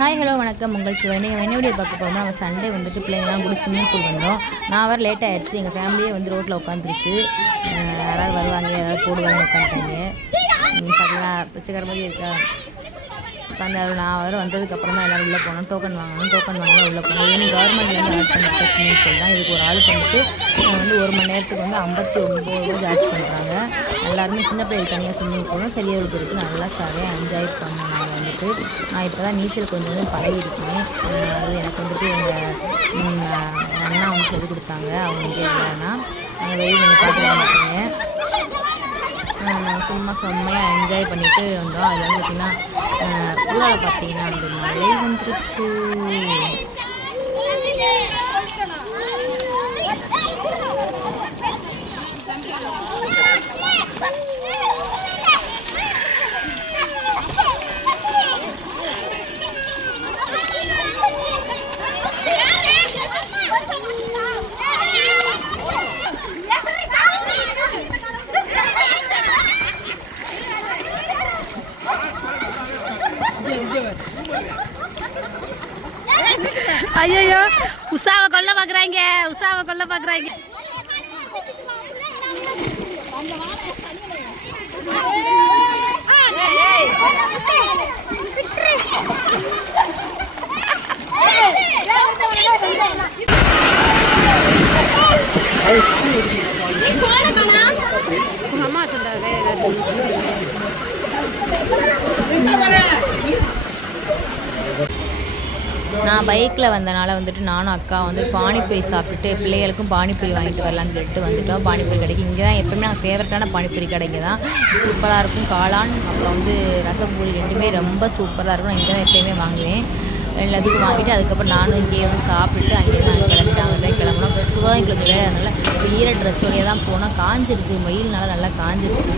Hi hello வணக்கம். உங்கள் சிவனே. என்னுடைய பார்க்க போகிறோம் நம்ம சண்டே வந்துட்டு பிள்ளைங்களாம் கூட ஸ்விம்மிங் பூல் வந்தோம். நான் வர லேட் ஆயிடுச்சு. எங்கள் ஃபேமிலியே வந்து ரோட்டில் உட்காந்துருச்சு. யாராவது வருவாங்க யாராவது போடுவாங்க உட்காந்துட்டாங்க. பார்க்கலாம் பிச்சைக்கார மாதிரி இருக்கா? உட்காந்து நான் வர வந்ததுக்கப்புறம் தான் எல்லோரும் உள்ளே போனோம். டோக்கன் வாங்கணும் டோக்கன் வாங்கி உள்ளே போனோம். இது கவர்மெண்ட்லேருந்து ஆட் பண்ண பிரச்சனைன்னு சொல்லி தான் இதுக்கு ஒரு ஆளுக்கு வந்துட்டு வந்து ஒரு மணி நேரத்துக்கு வந்து ஐம்பத்தி ஒம்பது ரூபா சார்ஜ் பண்ணுறாங்க எல்லாருமே சின்ன பிள்ளைகள் தனியாக ஸ்விம்மிங் போனோம் பெரியவர்களுக்கு இருக்குது நல்லா சரியாக என்ஜாய் பண்ணோம் நாங்கள் வந்துட்டு. நான் இப்போ தான் நீச்சல் கொஞ்சம் கொஞ்சம் பழகிருக்கேன். அது எனக்கு வந்துட்டு எங்கள் அண்ணா அவங்க சொல்லிக் கொடுத்தாங்க. அவங்க இங்கே இல்லைன்னா நாங்கள் வெளியே நீங்கள் பார்த்துக்க நாங்கள் சும்மா செம்மையாக என்ஜாய் பண்ணிட்டு வந்தோம். அது வந்து பார்த்திங்கன்னா ஊரால் பார்த்தீங்கன்னா அந்த மழை வந்துருச்சு. ஐயோ உஷாவை கொல்ல பாக்குறாங்க உஷாவை கொல்ல பாக்குறாங்க. உங்க நான் பைக்கில் வந்தனால வந்துட்டு நானும் அக்கா வந்துட்டு பானிபூரி சாப்பிட்டுட்டு பிள்ளைகளுக்கும் பானிபூரி வாங்கிட்டு வரலான்னு சொல்லிட்டு வந்துட்டோம். பானிபூரி கடைக்கு. இங்கே தான் எப்பவுமே நாங்கள் ஃபேவரட்டான பானிபூரி கடைங்க தான். சூப்பராக இருக்கும். காளான் அப்புறம் வந்து ரசப்பூரி ரெண்டுமே ரொம்ப சூப்பராக இருக்கும். நான் இங்கே தான் எப்பயுமே வாங்குவேன். எல்லாத்துக்கும் வாங்கிட்டு அதுக்கப்புறம் நானும் இங்கேயே வந்து சாப்பிட்டு அங்கேயே தான் கிளம்பிட்டாங்க கிளம்பணும் சிவகங்கை கொஞ்சம் வேலை அதனால ஈர ட்ரெஸ்ஸோடய தான் போனால் காஞ்சிருச்சு. மயில்னால நல்லா காஞ்சிருச்சு.